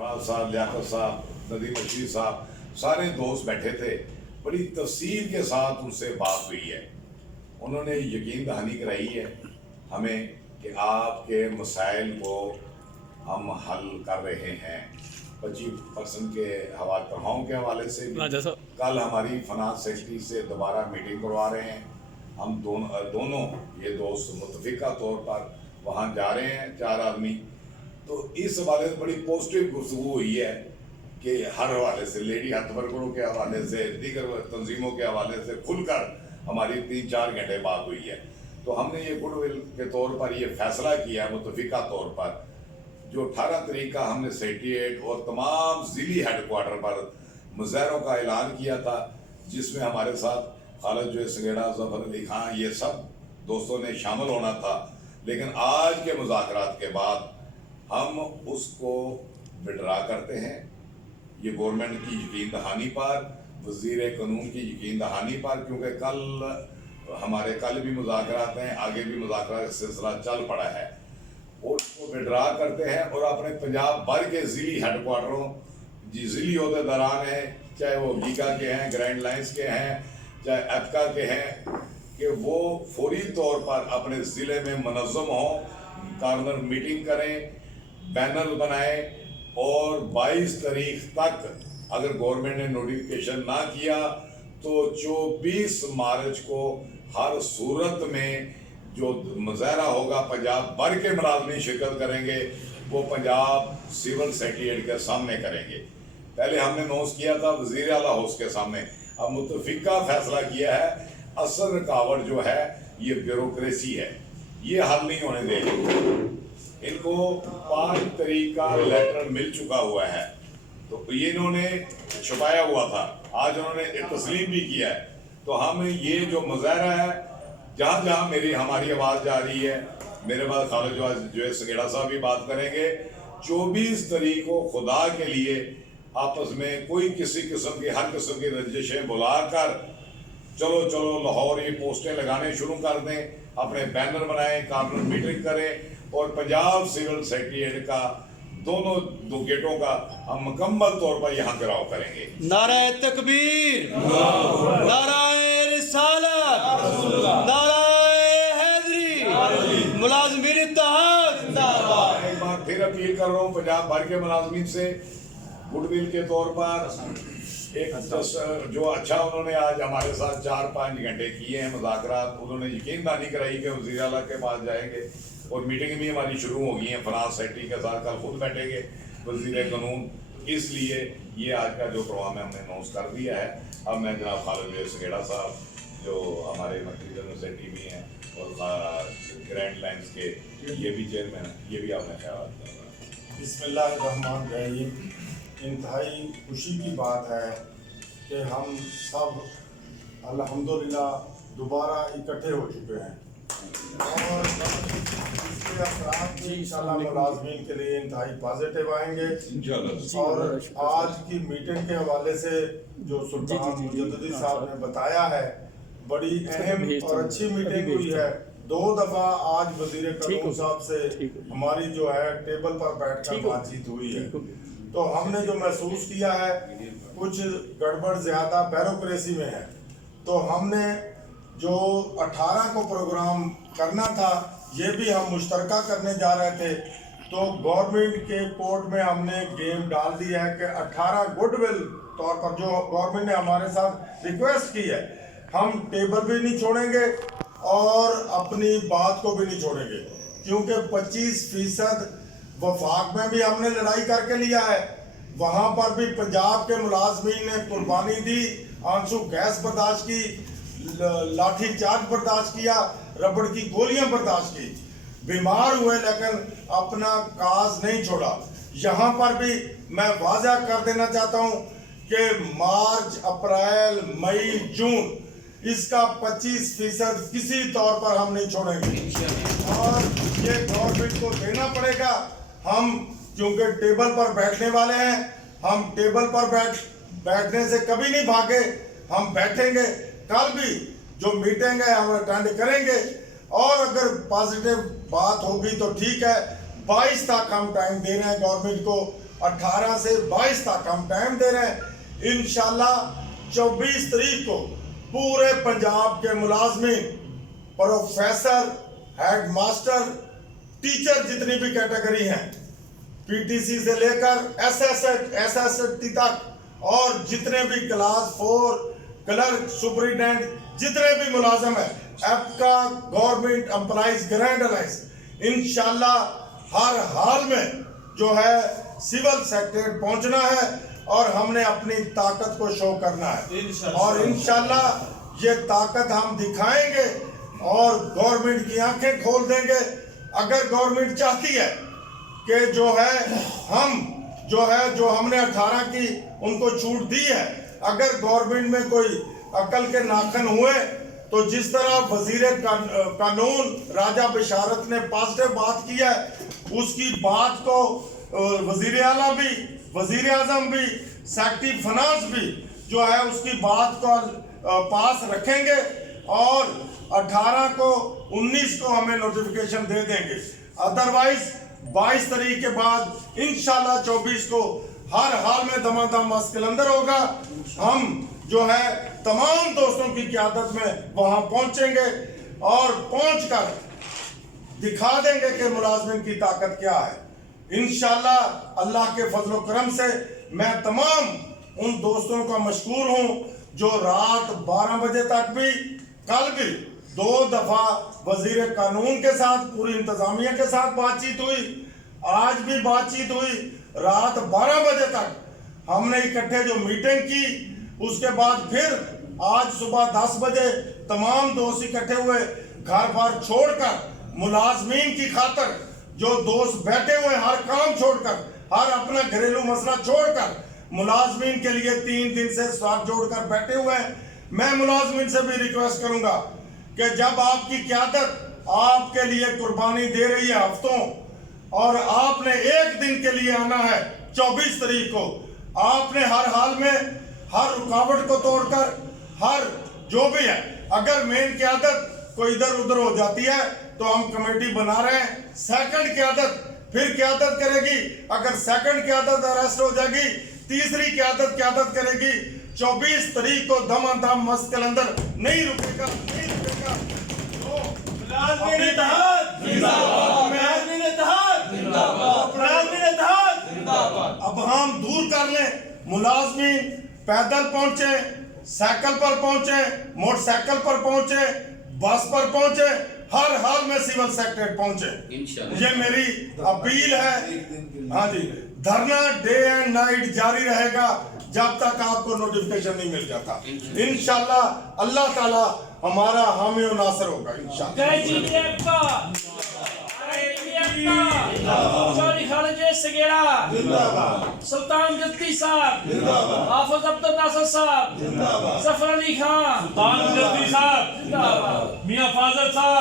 फराज साहब, लियाकत साहब, नदीम रशीद साहब, सारे दोस्त बैठे थे। बड़ी तफसील के साथ उनसे बात हुई है। उन्होंने यकीन दहानी कराई है हमें कि आपके मसाइल को हम हल कर रहे हैं। 25% के हवाले तनख्वाहों के हवाले से भी कल हमारी फाइनेंस सेक्रेटरी से दोबारा मीटिंग करवा रहे हैं। हम दोनों ये दोस्त मुतफिका तौर पर वहाँ जा रहे हैं, 4 आदमी। तो इस हवाले से बड़ी पॉजिटिव गुफ्तगू हुई है कि हर हवाले से, लेडी हथ वर्करों के हवाले से, दीगर तंजीमों के हवाले से खुलकर हमारी 3-4 घंटे बात हुई है। तो हमने ये गुडविल के तौर पर ये फैसला किया मुतफिका तौर पर, जो 18 तारीख का हमने सेक्रेटेरिएट और तमाम ज़िली हेडक्वार्टर पर मुज़ाहरों का ऐलान किया था, जिसमें हमारे साथ खालिद जो संगेड़ा, ज़फ़र अली खां, ये सब दोस्तों ने शामिल होना था। लेकिन आज के मुज़ाकरात के बाद हम उसको विड्रा करते हैं। ये गवर्नमेंट की यकीन दहानी पर, वज़ीर कानून की यकीन दहानी पर, क्योंकि कल भी मुज़ाकरात हैं, आगे भी मुज़ाकरात का सिलसिला चल पड़ा है, और उसको विड्रा करते हैं और अपने पंजाब भर के ज़िली हेडक्वार्टरों, ज़िली अहदेदारान हैं, चाहे वो गीगा के हैं, ग्रैंड लाइन्स के हैं, चाहे एफका के हैं, कि वो फौरी तौर पर अपने ज़िले में मुनज़्ज़म हों, कॉर्नर मीटिंग करें, बैनर बनाएं, और 22 तारीख तक अगर गवर्नमेंट ने नोटिफिकेशन ना किया तो 24 मार्च को हर सूरत में जो मुज़ाहरा होगा, पंजाब भर के मुलाज़मीन शिरकत करेंगे, वो पंजाब सिविल सेक्रेटेरिएट के सामने करेंगे। पहले हमने अनाउंस किया था वज़ीर आला हाउस के सामने, अब मुतफिका फैसला किया है असल रुकावट जो है ये ब्यूरोक्रेसी है, ये हल नहीं होने देंगे। इनको 5 तारीख का लेटर मिल चुका हुआ है, तो ये इन्होंने छुपाया हुआ था, आज उन्होंने तस्लीम भी किया है। तो हम ये जो मुज़ाहरा है, जहाँ जहाँ हमारी आवाज़ जा रही है, मेरे बाद खालिद जो संगेड़ा साहब भी बात करेंगे, 24 तारीख को खुदा के लिए आपस में कोई किसी किस्म की, हर किस्म की रंजिशें बुलाकर चलो लाहौर ये पोस्टें लगाने शुरू कर दें, अपने बैनर बनाएं, कॉर्नर मीटिंग करें, और पंजाब सिविल सेक्रेटेरिएट का दो गेटों का हम मुकम्मल तौर पर यहाँ घेराव करेंगे। नारे तकबीर, नारे रिसालत, नारे हैदरी, मुलाज़मीन इत्तेहाद जिंदाबाद। एक बार फिर अपील कर रहा हूँ पंजाब भर के मुलाज़मीन से, गुडविल के तौर पर एक जो अच्छा उन्होंने आज हमारे साथ 4-5 घंटे किए हैं मुज़ाकरात, उन्होंने यकीन दहानी कराई कि वज़ीर आला के पास जाएंगे, और मीटिंग भी हमारी शुरू हो गई है फाइनेंस सेक्रेटरी के साथ, कल खुद बैठेंगे वज़ीर कानून। इसलिए ये आज का जो प्रोग्राम है हमने अनाउंस कर दिया है। अब मैं जनाब खालिद संगेड़ा साहब जो हमारे मंत्री जनरल सेक्रेटरी भी हैं और ग्रैंड लाइन्स के ये भी चेयरमैन हैं, ये भी आपने ख्याल। बिस्मिल्लाहिर्रहमानिर्रहीम। इंतहाई खुशी की बात है कि हम सब अल्हम्दुलिल्लाह दोबारा इकट्ठे हो चुके हैं, और इसके असरात भी इंशाअल्लाह मुलाज़मीन के लिए इंतहाई पॉजिटिव आएंगे। और आज की मीटिंग के हवाले से जो सुल्तान मुजद्दिदी साहब ने बताया है, बड़ी अहम और अच्छी मीटिंग हुई है। 2 दफ़ा आज वज़ीर कानून साहब से हमारी जो है टेबल पर बैठकर बातचीत हुई है। तो हमने जो महसूस किया है, कुछ गड़बड़ ज़्यादा ब्यूरोक्रेसी में है। तो हमने जो 18 को प्रोग्राम करना था, ये भी हम मुश्तरका करने जा रहे थे। तो गवर्नमेंट के कोर्ट में हमने गेम डाल दिया है कि 18 गुडविल तौर पर जो गवर्नमेंट ने हमारे साथ रिक्वेस्ट की है, हम टेबल भी नहीं छोड़ेंगे और अपनी बात को भी नहीं छोड़ेंगे, क्योंकि 25% वफाक में भी हमने लड़ाई करके लिया है, वहाँ पर भी पंजाब के मुलाज़मीन ने कुर्बानी दी, आंसू गैस बर्दाश्त की, लाठी चार्ज बर्दाश्त किया, रबड़ की गोलियां बर्दाश्त की, बीमार हुए लेकिन अपना काज नहीं छोड़ा। यहाँ पर भी मैं वाज़ा कर देना चाहता हूँ कि मार्च, अप्रैल, मई, जून इसका 25% किसी तौर पर हम नहीं छोड़ेंगे, और ये गवर्नमेंट को देना पड़ेगा। हम क्योंकि टेबल पर बैठने वाले हैं, हम टेबल पर बैठने से कभी नहीं भागे, हम बैठेंगे। कल भी जो मीटिंग है हम अटेंड करेंगे, और अगर पॉजिटिव बात होगी तो ठीक है। 22 तक हम टाइम दे रहे हैं गवर्नमेंट को, 18 से 22 तक हम टाइम दे रहे हैं। इंशाल्लाह 24 तारीख को पूरे पंजाब के मुलाजमीन, प्रोफेसर, हेड मास्टर, टीचर, जितनी भी कैटेगरी हैं, पीटीसी से लेकर एसएसटी तक, और जितने भी क्लास 4 क्लर्क, सुपरिटेंडेंट, जितने भी मुलाजम है, एप्का, गवर्नमेंट एम्प्लॉइज ग्रैंड अलाइंस, इंशाल्लाह हर हाल में जो है सिविल सेक्रेटरीट पहुंचना है और हमने अपनी ताकत को शो करना है। और इंशाल्लाह ये ताकत हम दिखाएंगे और गवर्नमेंट की आंखें खोल देंगे। अगर गवर्नमेंट चाहती है कि जो हमने 18 की उनको छूट दी है, अगर गवर्नमेंट में कोई अकल के नाखन हुए तो जिस तरह वजीर कानून राजा बिशारत ने पॉजिटिव बात की है, उसकी बात को वजीर आला भी, वजीर आजम भी, सेक्रेटरी फाइनेंस भी जो है उसकी बात को पास रखेंगे और 18 को 19 को हमें नोटिफिकेशन दे देंगे। अदरवाइज 22 तारीख के बाद इंशाल्लाह 24 को हर हाल में दमादम मस्क कलंदर होगा। हम जो है तमाम दोस्तों की क़यादत में वहां पहुंचेंगे और पहुंचकर दिखा देंगे कि मुलाजमिन की ताकत क्या है। इंशाल्लाह अल्लाह के फजल व करम से मैं तमाम उन दोस्तों का मशकूर हूं जो रात 12 बजे तक भी, कल भी 2 दफा वजीर कानून के साथ, पूरी इंतजामिया के साथ बातचीत हुई, आज भी बातचीत हुई। रात 12 बजे तक हमने इकट्ठे जो मीटिंग की, उसके बाद फिर आज सुबह 10 बजे तमाम दोस्त इकट्ठे हुए, घर बार छोड़कर मुलाजमीन की खातर, जो दोस्त बैठे हुए हर काम छोड़कर, हर अपना घरेलू मसला छोड़कर मुलाजमीन के लिए 3 दिन से साथ जोड़कर बैठे हुए हैं। मैं मुलाजमीन से भी रिक्वेस्ट करूंगा कि जब आपकी क़यादत आपके लिए कुर्बानी दे रही है हफ्तों, और आपने एक दिन के लिए आना है 24 तारीख को, आपने हर हाल में हर रुकावट को तोड़कर, हर जो भी है, अगर मेन क़यादत कोई इधर उधर हो जाती है तो हम कमेटी बना रहे हैं। सेकंड क़यादत फिर क़यादत करेगी, अगर सेकंड क़यादत अरेस्ट हो जाएगी, तीसरी क़यादत करेगी। 24 तारीख को दमादम मस्क कलंदर नहीं रुकेगा, नहीं रुकेगा। अब हम दूर कर लें, मुलाजमीन पैदल पहुंचे, साइकिल पर पहुंचे, मोटरसाइकिल पर पहुंचे, बस पर पहुंचे, हर हाल में सिविल सेक्रेटरीट पहुंचे। ये मेरी अपील है। हाँ जी, धरना डे एंड नाइट जारी रहेगा जब तक आपको नोटिफिकेशन नहीं मिल जाता। इंशाल्लाह अल्लाह ताला हमारा हामी और नासर होगा इंशाल्लाह। चौधरी खालिद सगेरा जिंदाबाद, सुल्तान जत्ती साहब हाफिज अब्दुल नासर साहब, जफर अली खान, सुल्तान जत्ती साहब जिंदाबाद, मियां फाजल साहब।